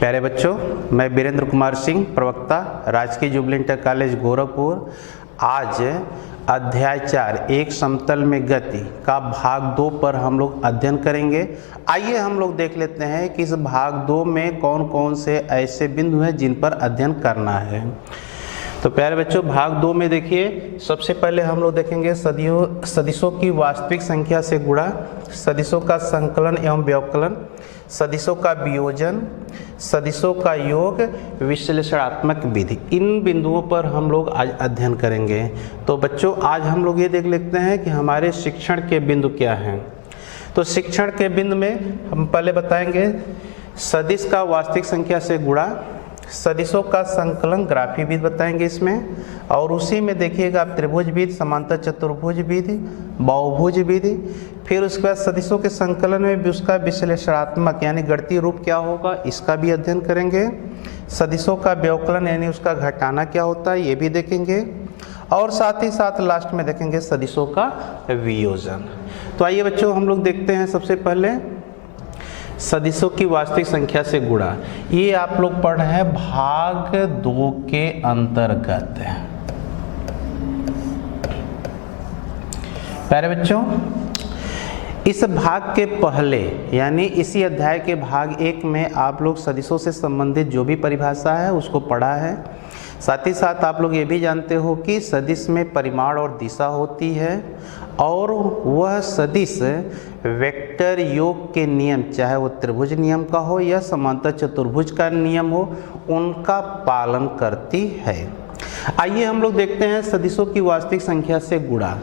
प्यारे बच्चों, मैं वीरेंद्र कुमार सिंह, प्रवक्ता, राजकीय जुबली इंटर कॉलेज गोरखपुर। आज अध्याय 4 एक समतल में गति का भाग 2 पर हम लोग अध्ययन करेंगे। आइए हम लोग देख लेते हैं कि इस भाग 2 में कौन कौन से ऐसे बिंदु हैं जिन पर अध्ययन करना है। तो प्यारे बच्चों, भाग 2 में देखिए, सबसे पहले हम लोग देखेंगे सदिशों की वास्तविक संख्या से गुणा, सदिशों का संकलन एवं व्यवकलन, सदिशों का वियोजन, सदिशों का योग, विश्लेषणात्मक विधि। इन बिंदुओं पर हम लोग आज अध्ययन करेंगे। तो बच्चों, आज हम लोग ये देख लेते हैं कि हमारे शिक्षण के बिंदु क्या हैं। तो शिक्षण के बिंदु में हम पहले बताएंगे सदिश का वास्तविक संख्या से गुणा, सदिशों का संकलन, ग्राफी विधि बताएंगे इसमें, और उसी में देखिएगा आप त्रिभुज विधि, समांतर चतुर्भुज विधि, बहुभुज विधि। फिर उसके बाद सदिशों के संकलन में भी उसका विश्लेषणात्मक यानी गणितीय रूप क्या होगा, इसका भी अध्ययन करेंगे। सदिशों का व्यवकलन यानी उसका घटाना क्या होता है, ये भी देखेंगे। और साथ ही साथ लास्ट में देखेंगे सदिशों का वियोजन। तो आइए बच्चों, हम लोग देखते हैं सबसे पहले सदिशों की वास्तविक संख्या से गुणा। ये आप लोग पढ़ रहे हैं भाग 2 के अंतर्गत। प्यारे बच्चों, इस भाग के पहले यानी इसी अध्याय के भाग 1 में आप लोग सदिशों से संबंधित जो भी परिभाषा है उसको पढ़ा है। साथ ही साथ आप लोग ये भी जानते हो कि सदिश में परिमाण और दिशा होती है, और वह सदिश वेक्टर योग के नियम, चाहे वो त्रिभुज नियम का हो या समांतर चतुर्भुज का नियम हो, उनका पालन करती है। आइए हम लोग देखते हैं सदिशों की वास्तविक संख्या से गुणा।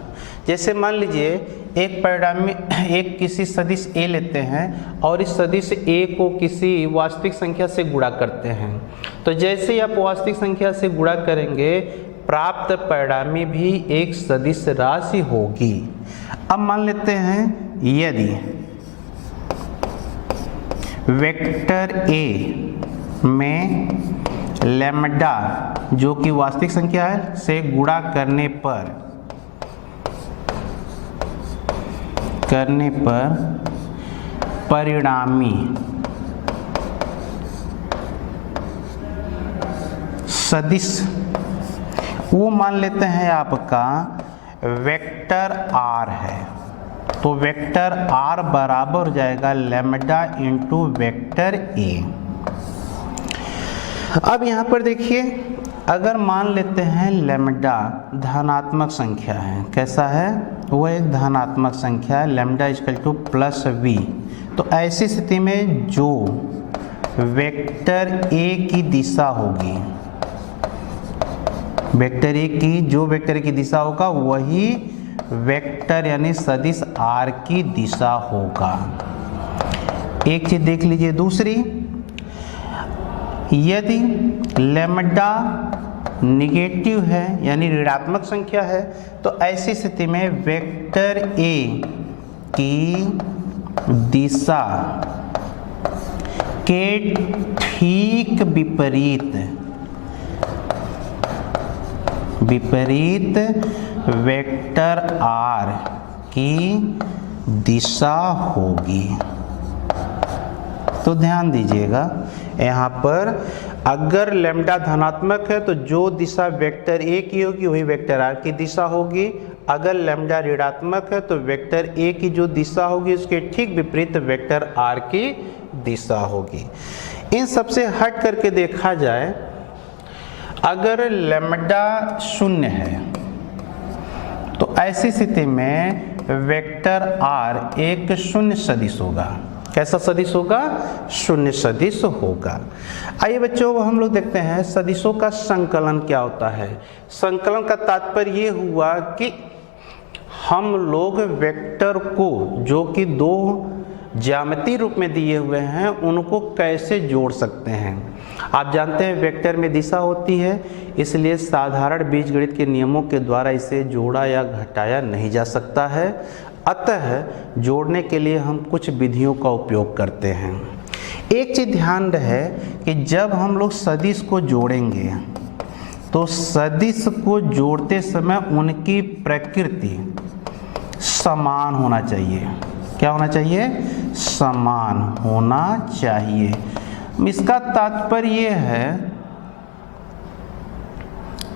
जैसे मान लीजिए एक परिणाम में एक किसी सदिश A लेते हैं और इस सदिश A को किसी वास्तविक संख्या से गुणा करते हैं। तो जैसे ही आप वास्तविक संख्या से गुणा करेंगे, प्राप्त परिणामी भी एक सदिश राशि होगी। अब मान लेते हैं यदि वेक्टर A में लैम्डा जो कि वास्तविक संख्या है से गुणा करने पर परिणामी सदिश वो मान लेते हैं आपका वेक्टर R है। तो वेक्टर R बराबर हो जाएगा लैम्डा इंटू वेक्टर A। अब यहाँ पर देखिए, अगर मान लेते हैं लैम्डा धनात्मक संख्या है, कैसा है, वो एक धनात्मक संख्या है, lambda equal two plus v। तो ऐसी स्थिति में जो वेक्टर A की दिशा होगी, वेक्टर A की जो वेक्टर A की दिशा होगा वही वेक्टर यानी सदिश R की दिशा होगा। एक चीज देख लीजिए। दूसरी, यदि लैम्डा निगेटिव है यानी ऋणात्मक संख्या है, तो ऐसी स्थिति में वेक्टर A की दिशा के ठीक विपरीत वेक्टर R की दिशा होगी। तो ध्यान दीजिएगा, यहाँ पर अगर लैम्डा धनात्मक है तो जो दिशा वेक्टर A की होगी वही वेक्टर R की दिशा होगी। अगर लैम्डा ऋणात्मक है तो वेक्टर A की जो दिशा होगी उसके ठीक विपरीत वेक्टर R की दिशा होगी। इन सबसे हट करके देखा जाए, अगर लैम्डा 0 है तो ऐसी स्थिति में वेक्टर R एक शून्य सदिश होगा। कैसा सदिश होगा? शून्य सदिश होगा। आइए बच्चों, हम लोग देखते हैं सदिशों का संकलन क्या होता है। संकलन का तात्पर्य ये हुआ कि हम लोग वेक्टर को जो कि 2 ज्यामितीय रूप में दिए हुए हैं उनको कैसे जोड़ सकते हैं। आप जानते हैं वेक्टर में दिशा होती है, इसलिए साधारण बीजगणित के नियमों के द्वारा इसे जोड़ा या घटाया नहीं जा सकता है। अतः जोड़ने के लिए हम कुछ विधियों का उपयोग करते हैं। एक चीज ध्यान रहे कि जब हम लोग सदिश को जोड़ेंगे तो सदिश को जोड़ते समय उनकी प्रकृति समान होना चाहिए। क्या होना चाहिए? समान होना चाहिए। इसका तात्पर्य ये है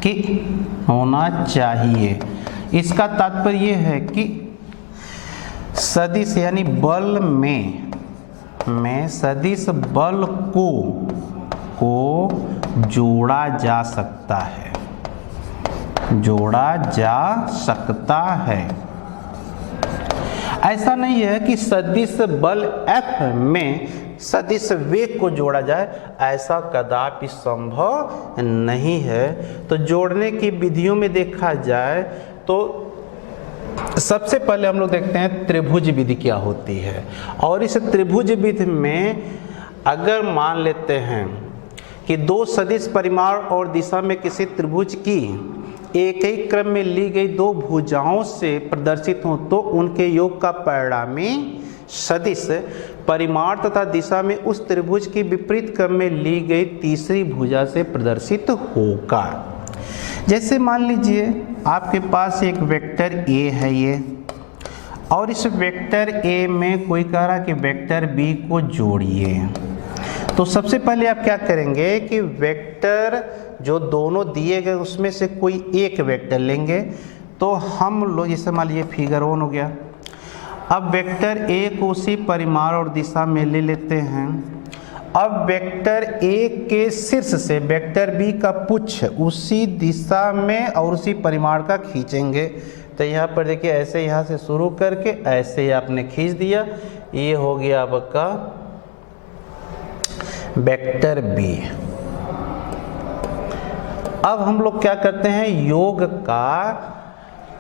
कि होना चाहिए, इसका तात्पर्य ये है कि सदिश यानी बल में सदिश बल को जोड़ा जा सकता है, जोड़ा जा सकता है। ऐसा नहीं है कि सदिश बल F में सदिश वेग को जोड़ा जाए, ऐसा कदापि संभव नहीं है। तो जोड़ने की विधियों में देखा जाए तो सबसे पहले हम लोग देखते हैं त्रिभुज विधि क्या होती है। और इस त्रिभुज विधि में अगर मान लेते हैं कि दो सदिश परिमाण और दिशा में किसी त्रिभुज की एक ही क्रम में ली गई दो भुजाओं से प्रदर्शित हो तो उनके योग का परिणामी सदिश परिमाण तथा दिशा में उस त्रिभुज की विपरीत क्रम में ली गई तीसरी भुजा से प्रदर्शित होगा। जैसे मान लीजिए आपके पास एक वेक्टर A है ये, और इस वेक्टर A में कोई कह रहा कि वेक्टर B को जोड़िए। तो सबसे पहले आप क्या करेंगे कि वेक्टर जो दोनों दिए गए उसमें से कोई एक वेक्टर लेंगे। तो हम लोग जैसे मान लीजिए फिगर 1 हो गया। अब वेक्टर A को उसी परिमाण और दिशा में ले लेते हैं। अब वेक्टर A के शीर्ष से वेक्टर B का पुच्छ उसी दिशा में और उसी परिमाण का खींचेंगे। तो यहाँ पर देखिए ऐसे यहाँ से शुरू करके ऐसे ही आपने खींच दिया, ये हो गया आपका वेक्टर B। अब हम लोग क्या करते हैं, योग का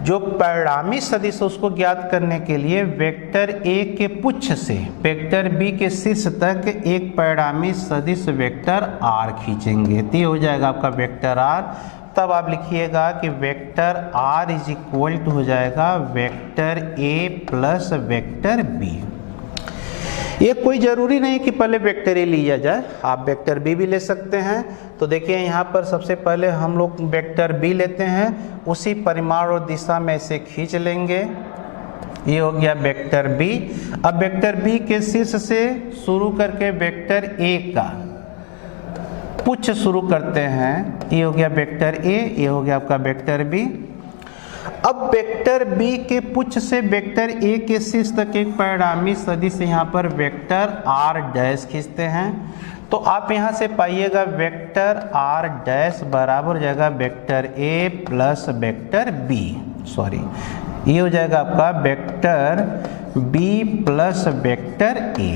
जो परिणामी सदिश है उसको ज्ञात करने के लिए वेक्टर A के पुच्छ से वेक्टर B के शीर्ष तक एक परिणामी सदिश वेक्टर R खींचेंगे। तो ये हो जाएगा आपका वेक्टर R। तब आप लिखिएगा कि vector R is equal to हो जाएगा vector A plus vector B। ये कोई ज़रूरी नहीं कि पहले वेक्टर A लिया जाए, आप वेक्टर B भी ले सकते हैं। तो देखिए यहाँ पर सबसे पहले हम लोग वेक्टर B लेते हैं, उसी परिमाण और दिशा में इसे खींच लेंगे, ये हो गया वेक्टर B। अब वेक्टर B के शीर्ष से शुरू करके वेक्टर A का पुच्छ शुरू करते हैं, ये हो गया वेक्टर A, ये हो गया आपका वेक्टर B। अब वेक्टर B के पुच्छ से वेक्टर A के शीर्ष तक एक परिणामी सदिश यहाँ पर वेक्टर R डैश खींचते हैं। तो आप यहाँ से पाइएगा वेक्टर R डैश बराबर हो जाएगा vector A plus vector B, sorry ये हो जाएगा आपका vector B plus vector A।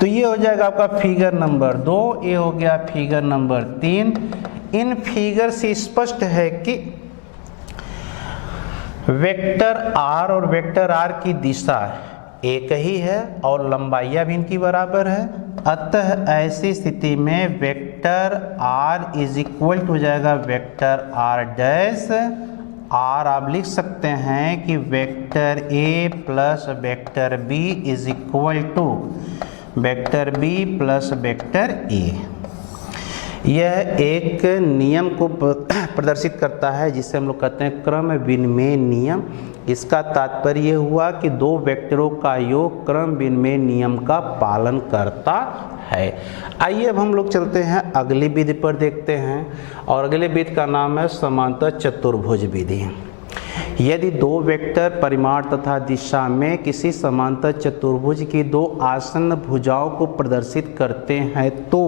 तो ये हो जाएगा आपका फिगर नंबर 2, ये हो गया फिगर नंबर 3। इन फिगर से स्पष्ट है कि वेक्टर R और वेक्टर R की दिशा एक ही है और लंबाइयाँ भी इनकी बराबर है। अतः ऐसी स्थिति में vector R is equal to हो जाएगा वेक्टर R डैश R। आप लिख सकते हैं कि vector A plus vector B is equal to vector B plus vector A। यह एक नियम को प्रदर्शित करता है जिसे हम लोग कहते हैं क्रम विनिमय नियम। इसका तात्पर्य यह हुआ कि दो वेक्टरों का योग क्रम विनिमय नियम का पालन करता है। आइए अब हम लोग चलते हैं अगली विधि पर देखते हैं, और अगली विधि का नाम है समांतर चतुर्भुज विधि। यदि दो वेक्टर परिमाण तथा दिशा में किसी समांतर चतुर्भुज की दो आसन्न भुजाओं को प्रदर्शित करते हैं तो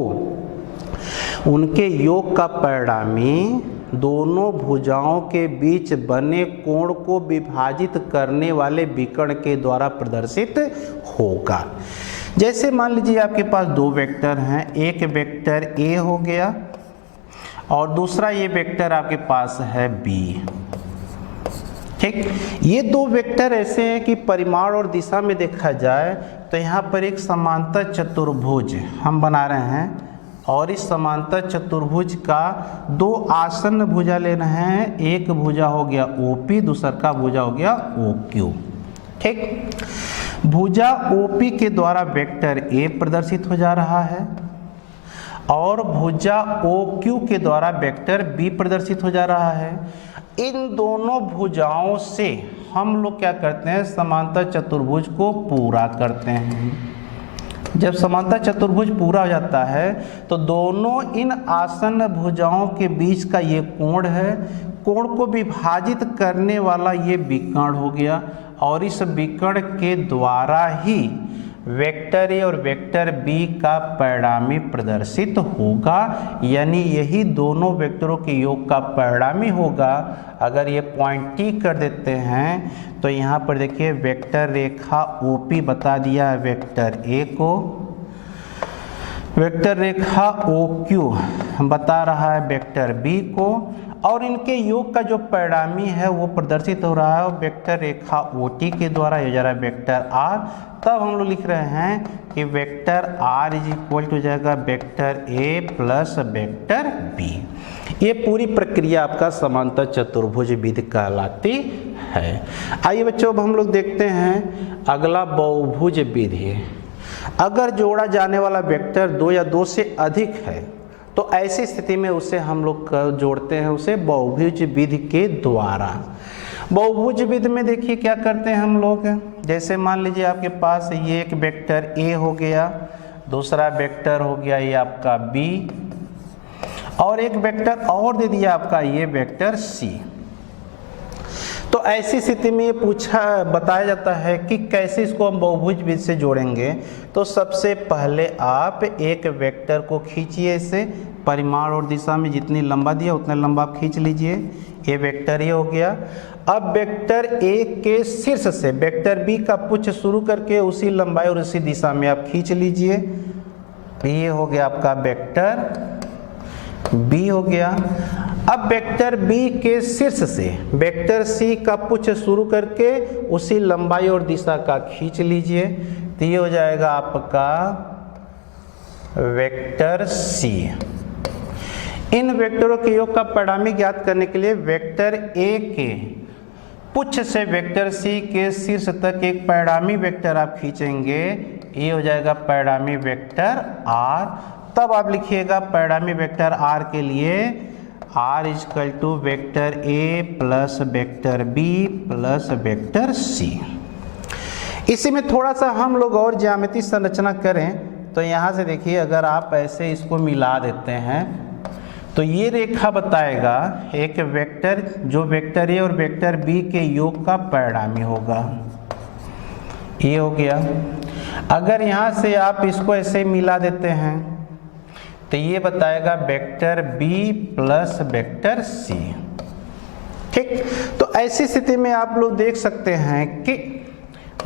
उनके योग का परिणामी दोनों भुजाओं के बीच बने कोण को विभाजित करने वाले विकर्ण के द्वारा प्रदर्शित होगा। जैसे मान लीजिए आपके पास दो वेक्टर हैं, एक वेक्टर A हो गया और दूसरा ये वेक्टर आपके पास है B। ठीक, ये दो वेक्टर ऐसे हैं कि परिमाण और दिशा में देखा जाए तो यहाँ पर एक समांतर चतुर्भुज हम बना रहे हैं, और इस समांतर चतुर्भुज का दो आसन्न भुजा लेना है। एक भुजा हो गया OP, दूसरा का भुजा हो गया OQ। ठीक, भुजा OP के द्वारा वेक्टर A प्रदर्शित हो जा रहा है और भुजा OQ के द्वारा वेक्टर B प्रदर्शित हो जा रहा है। इन दोनों भुजाओं से हम लोग क्या करते हैं, समांतर चतुर्भुज को पूरा करते हैं। जब समांतर चतुर्भुज पूरा हो जाता है तो दोनों इन आसन्न भुजाओं के बीच का ये कोण है, कोण को विभाजित करने वाला ये विकर्ण हो गया और इस विकर्ण के द्वारा ही वेक्टर ए और वेक्टर बी का परिणामी प्रदर्शित होगा, यानी यही दोनों वेक्टरों के योग का परिणामी होगा। अगर ये पॉइंट टी कर देते हैं तो यहाँ पर देखिए वेक्टर रेखा ओपी बता दिया है वेक्टर ए को, वेक्टर रेखा ओ क्यू बता रहा है वेक्टर बी को, और इनके योग का जो परिणामी है वो प्रदर्शित हो रहा है वेक्टर रेखा ओ टी के द्वारा, ये जा रहा है वेक्टर आर। तब हम लोग लिख रहे हैं कि vector R is equal to जाएगा vector A plus vector B. ये पूरी प्रक्रिया आपका समांतर चतुर्भुज विधि कहलाती है। आइए बच्चों अब हम लोग देखते हैं अगला बहुभुज विधि। अगर जोड़ा जाने वाला वेक्टर 2 या 2 से अधिक है तो ऐसी स्थिति में उसे हम लोग जोड़ते हैं उसे बहुभुज विधि के द्वारा। बहुभुज विधि में देखिए क्या करते हैं हम लोग, जैसे मान लीजिए आपके पास ये एक वेक्टर ए हो गया, दूसरा वेक्टर हो गया ये आपका बी, और एक वेक्टर और दे दिया आपका ये वेक्टर सी। तो ऐसी स्थिति में ये बताया जाता है कि कैसे इसको हम बहुभुज विधि से जोड़ेंगे। तो सबसे पहले आप एक वेक्टर को खींचिए, इसे परिमाण और दिशा में जितनी लंबा दिया उतना लंबा आप खींच लीजिए, ये वेक्टर ए हो गया। अब वेक्टर ए के शीर्ष से वेक्टर बी का पुच्छ शुरू करके उसी लंबाई और उसी दिशा में आप खींच लीजिए, ये हो गया आपका वेक्टर बी हो गया। अब वेक्टर बी के शीर्ष से वेक्टर सी का पुच्छ शुरू करके उसी लंबाई और दिशा का खींच लीजिए, तो ये हो जाएगा आपका वेक्टर सी। इन वेक्टरों के योग का परिणामी ज्ञात करने के लिए वेक्टर ए के पुच्छ से वेक्टर सी के शीर्ष तक एक परिणामी वेक्टर आप खींचेंगे, ये हो जाएगा परिणामी वेक्टर आर। तब आप लिखिएगा परिणामी वेक्टर आर के लिए R is equal to vector A plus vector B plus vector C. इसी में थोड़ा सा हम लोग और ज्यामितीय संरचना करें तो यहाँ से देखिए अगर आप ऐसे इसको मिला देते हैं तो ये रेखा बताएगा एक वेक्टर जो वेक्टर ए और वेक्टर बी के योग का परिणामी होगा, ये हो गया। अगर यहाँ से आप इसको ऐसे मिला देते हैं तो ये बताएगा vector B plus vector C. ठीक, तो ऐसी स्थिति में आप लोग देख सकते हैं कि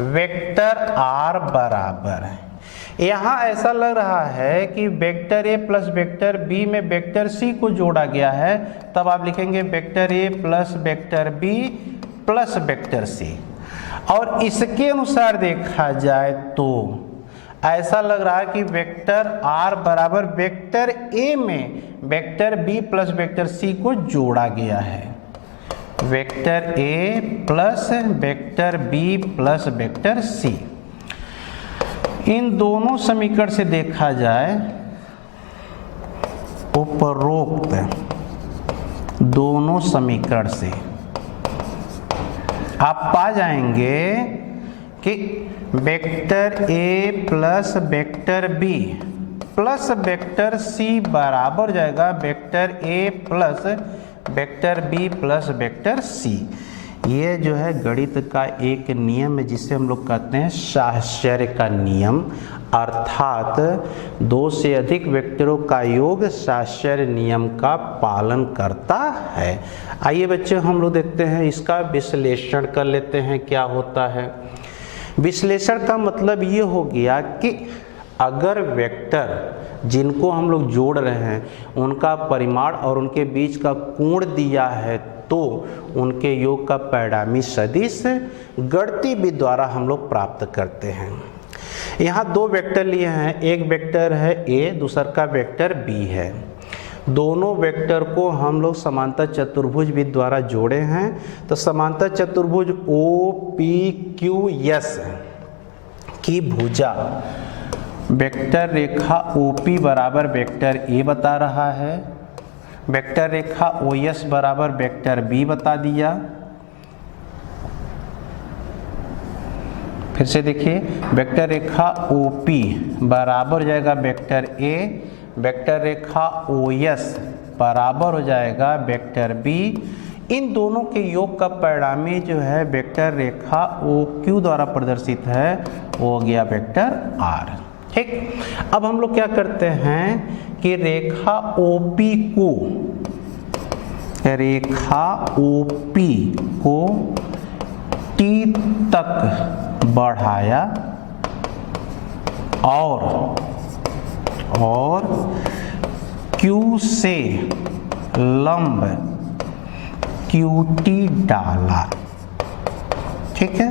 वेक्टर आर बराबर है, यहाँ ऐसा लग रहा है कि vector A plus vector B में वेक्टर सी को जोड़ा गया है, तब आप लिखेंगे vector A plus vector B plus vector C. और इसके अनुसार देखा जाए तो ऐसा लग रहा है कि वेक्टर आर बराबर वेक्टर ए में vector B plus vector C को जोड़ा गया है, vector A plus vector B plus vector C. इन दोनों समीकरण से देखा जाए उपरोक्त दोनों समीकरण से आप पा जाएंगे कि vector A plus vector B plus vector C बराबर जाएगा vector A plus vector B plus vector C. ये जो है गणित का एक नियम है जिसे हम लोग कहते हैं साहचर्य का नियम, अर्थात 2 से अधिक वेक्टरों का योग साहचर्य नियम का पालन करता है। आइए बच्चे हम लोग देखते हैं इसका विश्लेषण कर लेते हैं क्या होता है। विश्लेषण का मतलब ये हो गया कि अगर वेक्टर जिनको हम लोग जोड़ रहे हैं उनका परिमाण और उनके बीच का कोण दिया है तो उनके योग का परिणामी सदिश गणितीय विधि द्वारा हम लोग प्राप्त करते हैं। यहाँ 2 वेक्टर लिए हैं, एक वेक्टर है ए दूसरा का वेक्टर बी है। दोनों वेक्टर को हम लोग समांतर चतुर्भुज विधि द्वारा जोड़े हैं। तो समांतर चतुर्भुज ओ पी क्यू एस की भुजा वेक्टर रेखा OP बराबर वेक्टर ए बता रहा है, वेक्टर रेखा OS बराबर वेक्टर बी बता दिया। फिर से देखिए, वेक्टर रेखा OP बराबर हो जाएगा vector A, vector Rekha OS बराबर हो जाएगा वेक्टर B। इन दोनों के योग का परिणामी जो है वेक्टर रेखा OQ द्वारा प्रदर्शित है, वो हो गया वेक्टर R। ठीक, अब हम लोग क्या करते हैं कि रेखा OP को T तक बढ़ाया और Q से लंब QT डाला। ठीक है,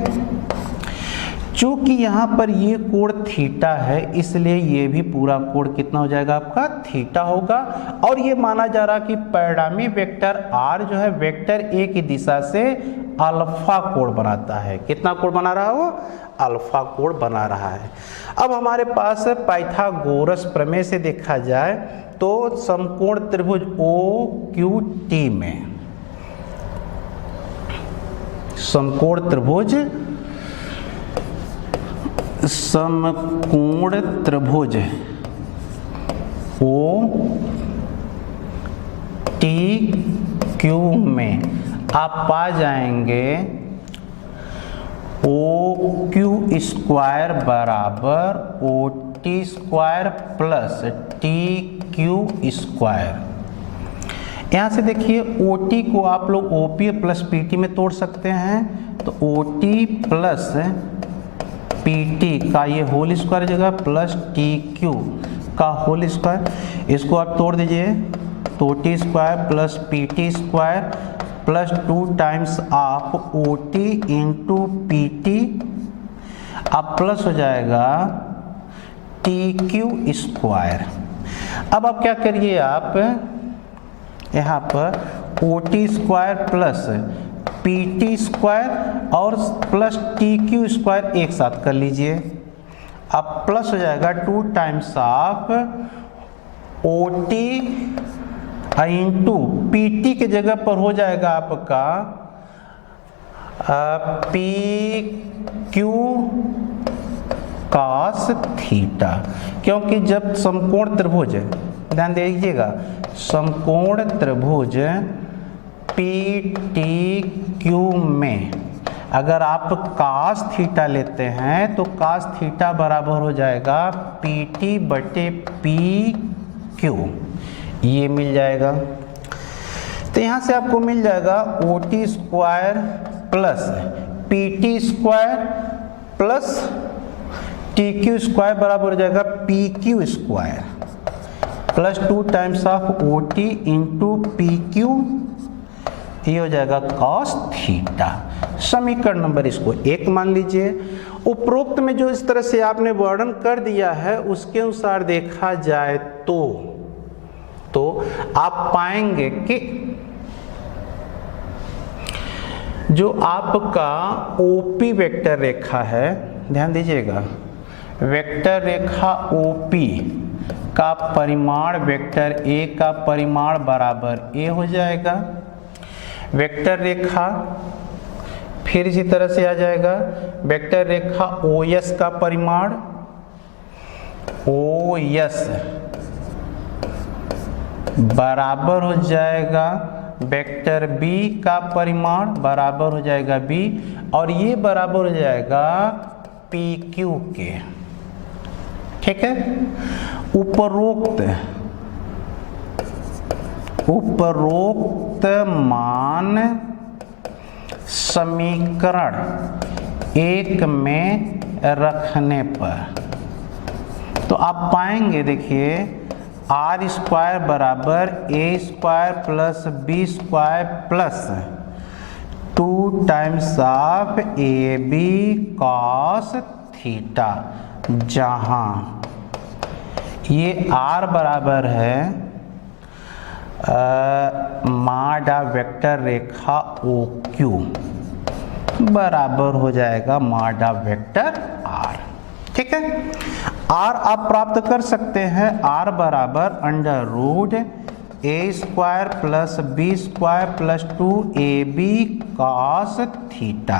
चूंकि यहाँ पर ये कोण थीटा है, इसलिए ये भी पूरा कोण कितना हो जाएगा आपका थीटा होगा। और ये माना जा रहा कि परिणामी वेक्टर R जो है वेक्टर A की दिशा से अल्फा कोण बनाता है। कितना कोण बना रहा है वो? अल्फा कोण बना रहा है। अब हमारे पास पाइथागोरस प्रमेय से देखा जाए तो समकोण त्रिभुज OQT में समकोण त्रिभुज OTQ में आप पा जाएंगे OQ स्क्वायर बराबर OT square plus TQ square. यहाँ से देखिए OT को आप लोग OP प्लस PT में तोड़ सकते हैं, तो OT प्लस PT का ये होल स्क्वायर जगह प्लस TQ का होल स्क्वायर, इसको आप तोड़ दीजिए, तो OT square plus PT square plus 2 times of OT into PT, अब प्लस हो जाएगा TQ स्क्वायर। अब आप क्या करिए, आप यहाँ पर OT square plus PT square और प्लस TQ स्क्वायर एक साथ कर लीजिए। अब प्लस हो जाएगा 2 times of OT into PT के जगह पर हो जाएगा आपका PQ cos थीटा, क्योंकि जब समकोण त्रिभुज, ध्यान दीजिएगा, समकोण त्रिभुज PTQ में अगर आप cos थीटा लेते हैं तो cos थीटा बराबर हो जाएगा PT बटे PQ, ये मिल जाएगा। तो यहाँ से आपको मिल जाएगा OT square plus PT square plus TQ square बराबर हो जाएगा PQ square plus 2 times of OT into PQ, ये हो जाएगा cos थीटा। समीकरण नंबर इसको 1 मान लीजिए। उपरोक्त में जो इस तरह से आपने वर्णन कर दिया है उसके अनुसार देखा जाए तो आप पाएंगे कि जो आपका OP वेक्टर रेखा है, ध्यान दीजिएगा, वेक्टर रेखा OP का परिमाण वेक्टर A का परिमाण बराबर A हो जाएगा। वेक्टर रेखा फिर इसी तरह से आ जाएगा, वेक्टर रेखा OS का परिमाण OS बराबर हो जाएगा वेक्टर B का परिमाण बराबर हो जाएगा B, और ये बराबर हो जाएगा PQ के। ठीक है, उपरोक्त मान समीकरण 1 में रखने पर तो आप पाएंगे, देखिए, R स्क्वायर बराबर A square plus B square plus 2 times of AB cos theta, जहाँ ये R बराबर है माडा वेक्टर रेखा OQ बराबर हो जाएगा माडा वेक्टर R। ठीक है, R आप प्राप्त कर सकते हैं, R बराबर under root A square plus B square plus 2ab cos theta.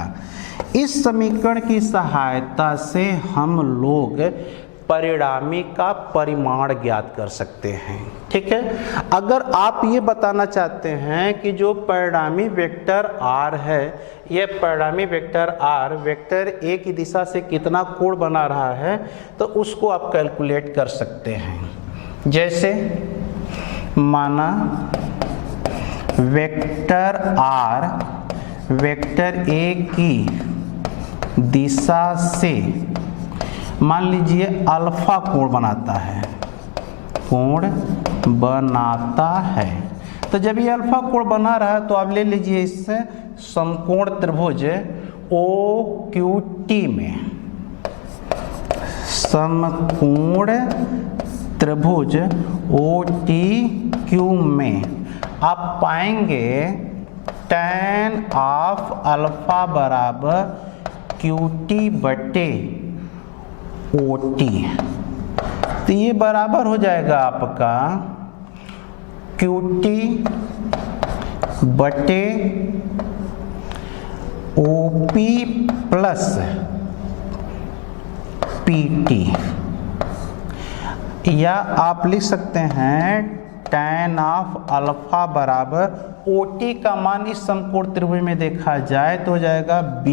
इस समीकरण की सहायता से हम लोग परिणामी का परिमाण ज्ञात कर सकते हैं। ठीक है, अगर आप ये बताना चाहते हैं कि जो परिणामी वेक्टर r है, ये परिणामी वेक्टर r वेक्टर a की दिशा से कितना कोण बना रहा है, तो उसको आप कैलकुलेट कर सकते हैं। जैसे माना वेक्टर r वेक्टर a की दिशा से मान लीजिए अल्फा कोण बनाता है, तो जब ये अल्फा कोण बना रहा है तो आप ले लीजिए इससे समकोण त्रिभुज OQT में, समकोण त्रिभुज OTQ में आप पाएंगे tan ऑफ अल्फा बराबर QT बटे OT। तो ये बराबर हो जाएगा आपका QT बटे OP प्लस PT, या आप लिख सकते हैं tan ऑफ अल्फा बराबर OT का मान इस समकोण त्रिभुज में देखा जाए तो हो जाएगा B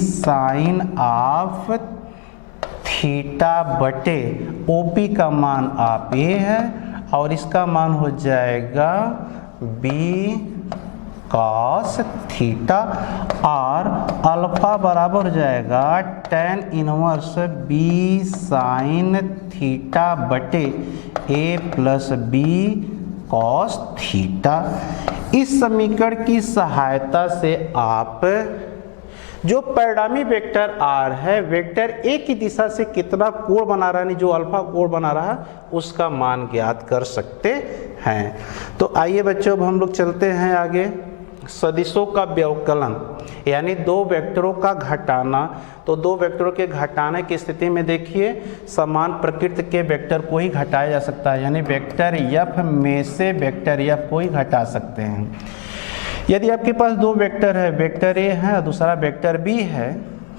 साइन ऑफ थीटा बटे OP का मान आप A है और इसका मान हो जाएगा B कॉस थीटा, और अल्फा बराबर हो जाएगा tan inverse B sine theta बटे A plus B cos theta. इस समीकरण की सहायता से आप जो परिणामी वेक्टर r है वेक्टर a की दिशा से कितना कोण बना रहा है, जो अल्फा कोण बना रहा है, उसका मान ज्ञात कर सकते हैं। तो आइए बच्चों, अब हम लोग चलते हैं आगे। सदिशों का व्यवकलन यानी दो वेक्टरों का घटाना। तो दो वेक्टरों के घटाने की स्थिति में देखिए समान प्रकृति के वेक्टर को ही घटाया जा सकता है, यानी वेक्टर f में से वेक्टर f को ही घटा सकते हैं। यदि आपके पास दो वेक्टर है, वेक्टर a है और दूसरा वेक्टर b है,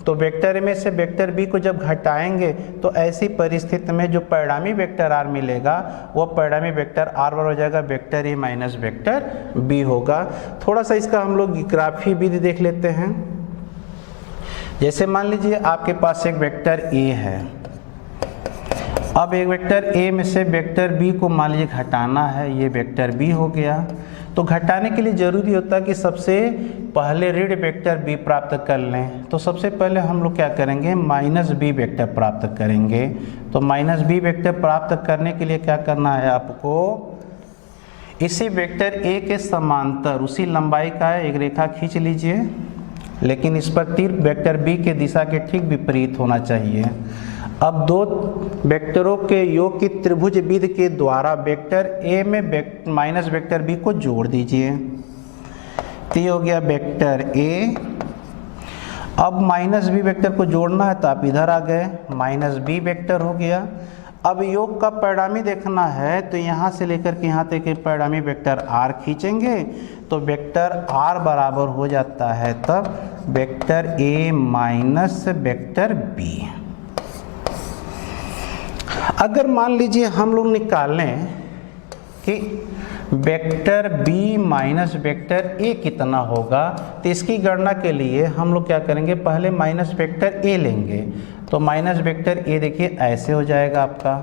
तो वेक्टर a में से वेक्टर b को जब घटाएंगे तो ऐसी परिस्थिति में जो परिणामी वेक्टर r मिलेगा वो परिणामी वेक्टर r बराबर हो जाएगा vector a minus vector b होगा। थोड़ा सा इसका हम लोग ग्राफी विधि देख लेते हैं। जैसे मान लीजिए आपके पास एक वेक्टर a है, अब एक वेक्टर a में से वेक्टर b को मान लीजिए घटाना है, ये वेक्टर b हो गया। तो घटाने के लिए जरूरी होता है कि सबसे पहले ऋण वेक्टर b प्राप्त कर लें। तो सबसे पहले हम लोग क्या करेंगे, माइनस b वेक्टर प्राप्त करेंगे। तो माइनस b वेक्टर प्राप्त करने के लिए क्या करना है आपको, इसी वेक्टर a के समांतर उसी लंबाई का एक रेखा खींच लीजिए, लेकिन इस पर तीर वेक्टर b के दिशा के ठीक विपरीत होना चाहिए। अब दो वेक्टरों के योग की त्रिभुज विधि के द्वारा वेक्टर a में माइनस वेक्टर b को जोड़ दीजिए। तो ये हो गया वेक्टर a। अब माइनस b वेक्टर को जोड़ना है तो आप इधर आ गए, माइनस b वेक्टर हो गया। अब योग का परिणामी देखना है तो यहाँ से लेकर के यहाँ तक परिणामी वेक्टर r खींचेंगे तो वेक्टर r बराबर हो जाता है तब vector a minus vector b। अगर मान लीजिए हम लोग निकालें कि vector b minus vector a कितना होगा, तो इसकी गणना के लिए हम लोग क्या करेंगे, पहले माइनस वेक्टर a लेंगे। तो माइनस वेक्टर a देखिए ऐसे हो जाएगा आपका।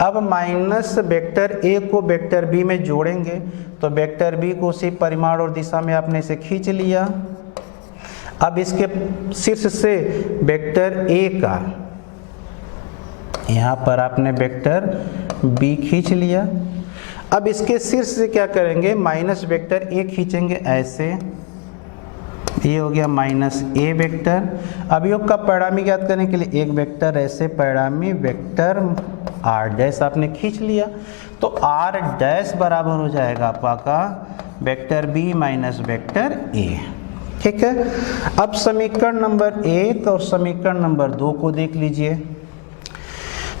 अब माइनस वेक्टर a को वेक्टर b में जोड़ेंगे तो वेक्टर b को उसी परिमाण और दिशा में आपने इसे खींच लिया। अब इसके शीर्ष से वेक्टर a का यहाँ पर आपने वेक्टर b खींच लिया। अब इसके शीर्ष से क्या करेंगे, माइनस वेक्टर a खींचेंगे ऐसे, ये हो गया माइनस a वेक्टर। अब योग का परिणामी ज्ञात करने के लिए एक वेक्टर ऐसे परिणामी वेक्टर r डैश आपने खींच लिया, तो r डैश बराबर हो जाएगा आपका vector b minus vector a। ठीक है, अब समीकरण नंबर 1 और समीकरण नंबर 2 को देख लीजिए।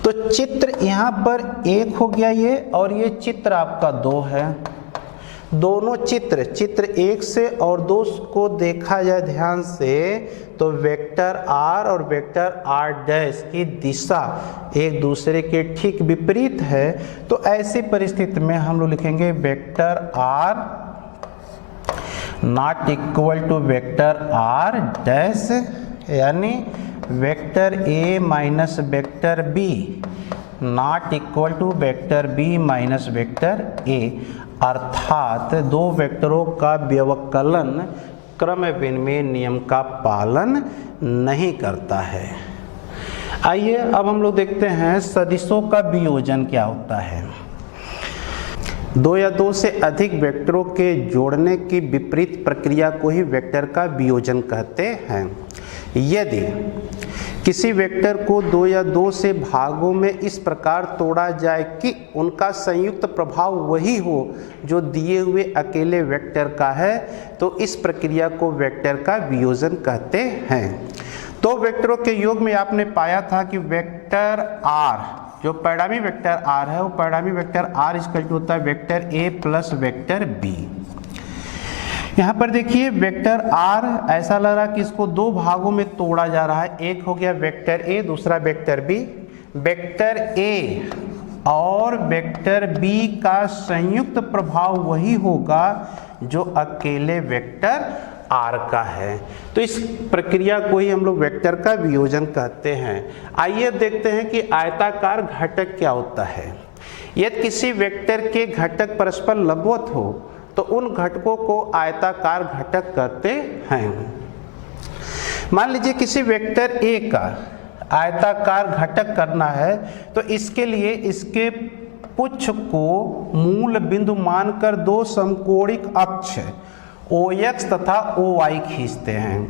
तो चित्र यहाँ पर 1 हो गया ये, और ये चित्र आपका 2 है। दोनों चित्र 1 से और 2 को देखा जाए ध्यान से तो वेक्टर r और वेक्टर r डैश की दिशा एक दूसरे के ठीक विपरीत है। तो ऐसी परिस्थिति में हम लोग लिखेंगे vector r not equal to vector r dash, यानी vector a minus vector b not equal to vector b minus vector a, अर्थात दो वेक्टरों का व्यवकलन क्रम विनिमय नियम का पालन नहीं करता है। आइए अब हम लोग देखते हैं सदिशों का वियोजन क्या होता है। दो या दो से अधिक वेक्टरों के जोड़ने की विपरीत प्रक्रिया को ही वेक्टर का वियोजन कहते हैं। यदि किसी वेक्टर को दो या दो से भागों में इस प्रकार तोड़ा जाए कि उनका संयुक्त प्रभाव वही हो जो दिए हुए अकेले वेक्टर का है, तो इस प्रक्रिया को वेक्टर का वियोजन कहते हैं। दो वेक्टरों के योग में आपने पाया था कि वेक्टर r, जो परिणामी वेक्टर r है, वो परिणामी वेक्टर r इक्वल टू होता है vector a plus vector b। यहाँ पर देखिए वेक्टर r ऐसा लग रहा है कि इसको दो भागों में तोड़ा जा रहा है। एक हो गया वेक्टर a, दूसरा वेक्टर b। वेक्टर a और वेक्टर b का संयुक्त प्रभाव वही होगा जो अकेले वेक्टर r का है। तो इस प्रक्रिया को ही हम लोग वेक्टर का वियोजन कहते हैं। आइए देखते हैं कि आयताकार घटक क्या होता है। यदि किसी वेक्टर के घटक परस्पर लंबवत हो तो उन घटकों को आयताकार घटक कहते हैं। मान लीजिए किसी वेक्टर a का आयताकार घटक करना है, तो इसके लिए इसके पुच्छ को मूल बिंदु मानकर दो समकोणिक अक्ष OX तथा OY खींचते हैं।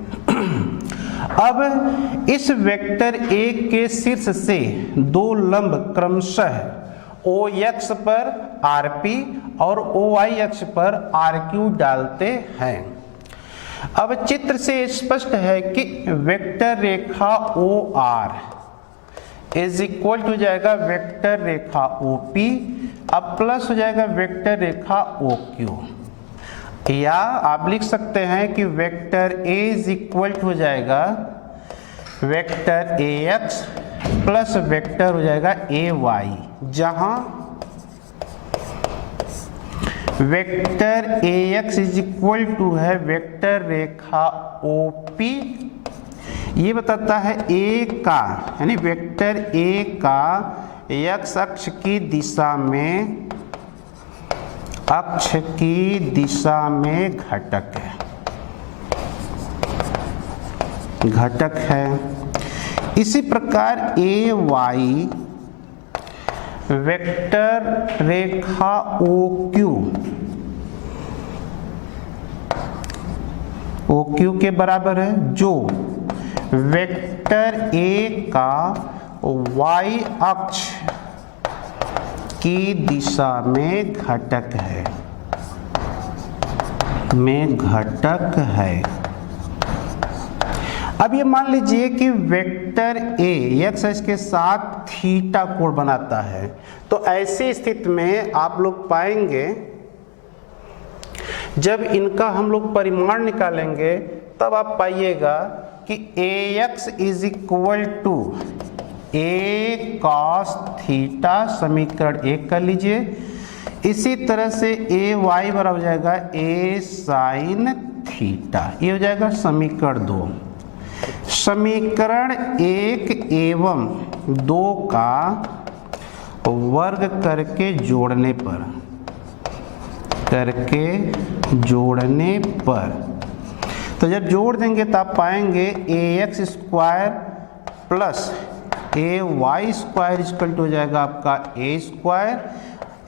अब इस वेक्टर a के शीर्ष से दो लंब क्रमशः OX पर RP और OY अक्ष पर RQ डालते हैं। अब चित्र से स्पष्ट है कि वेक्टर रेखा OR इज इक्वल टू जाएगा वेक्टर रेखा OP, अब प्लस हो जाएगा वेक्टर रेखा OQ, या आप लिख सकते हैं कि vector A is equal to हो जाएगा वेक्टर AX प्लस वेक्टर हो जाएगा AY, जहां vector AX is equal to है वेक्टर रेखा OP। ये बताता है A का, यानी वेक्टर A का X अक्ष की दिशा में घटक है। इसी प्रकार AY वेक्टर रेखा OQ के बराबर है, जो वेक्टर A का Y अक्ष की दिशा में घटक है। अब ये मान लीजिए कि वेक्टर A x अक्ष के साथ थीटा कोण बनाता है, तो ऐसी स्थिति में आप लोग पाएंगे जब इनका हम लोग परिमाण निकालेंगे तब आप पाइएगा कि AX is equal to A cos theta, समीकरण 1 कर लीजिए। इसी तरह से AY बराबर हो जाएगा A sin थीटा, ये हो जाएगा समीकरण 2। समीकरण 1 एवं 2 का वर्ग करके जोड़ने पर तो जब जोड़ देंगे तो आप पाएंगे AX square plus AY square equal to हो जाएगा आपका A स्क्वायर,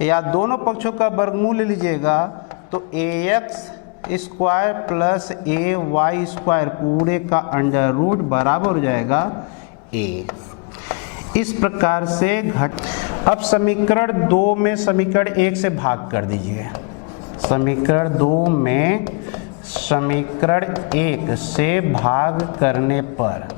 या दोनों पक्षों का वर्गमूल ले लीजिएगा तो AX square plus AY square पूरे का अंडर रूट बराबर हो जाएगा A। इस प्रकार से अब समीकरण 2 में समीकरण 1 से भाग कर दीजिए। समीकरण 2 में समीकरण 1 से भाग करने पर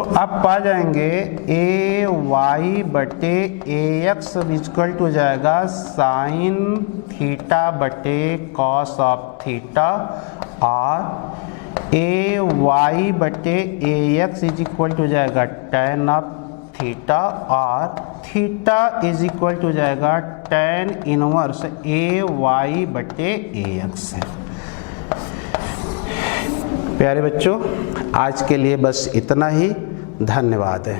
तो अब पा जाएंगे ए वाई बटे ए एक्स इक्वल टू हो जाएगा साइन थीटा बटे कॉस ऑफ थीटा, और ए वाई बटे ए एक्स इज इक्वल टू हो जाएगा टेन ऑफ थीटा, और थीटा इज इक्वल टू हो जाएगा टेन इनवर्स ए वाई बटे ए एक्स है। प्यारे बच्चों, आज के लिए बस इतना ही। धन्यवाद है।